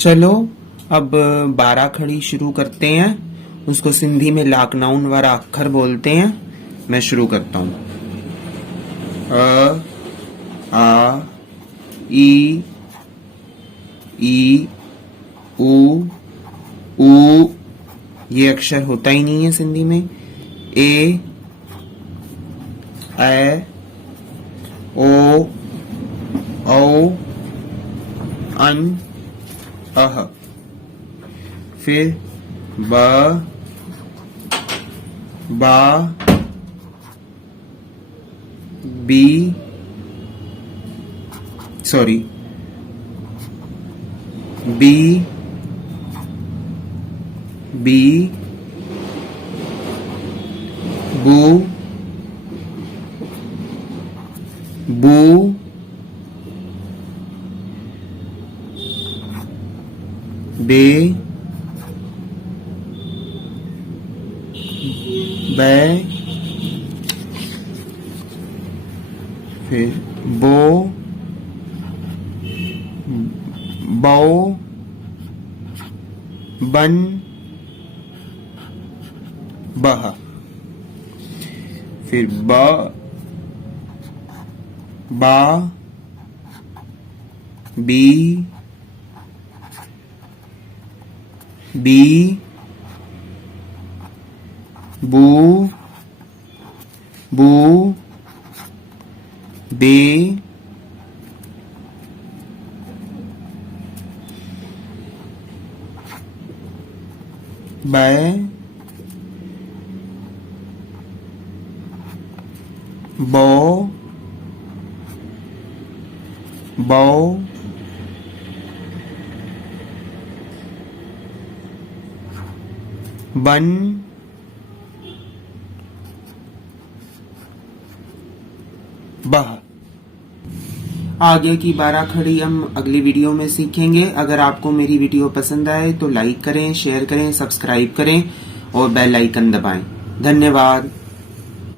चलो अब 12 खड़ी शुरू करते हैं। उसको सिंधी में लाकनाउन वाला अक्षर बोलते हैं। मैं शुरू करता हूँ। अ आ ई उ ये अक्षर होता ही नहीं है सिंधी में। ए ओ औ अन अह। फिर बा बी सॉरी बी बू बे फिर बो बन बह। फिर बा बी बू बे बो बन बह। आगे की 12 खड़ी हम अगली वीडियो में सीखेंगे। अगर आपको मेरी वीडियो पसंद आए तो लाइक करें, शेयर करें, सब्सक्राइब करें और बेल आइकन दबाएं। धन्यवाद।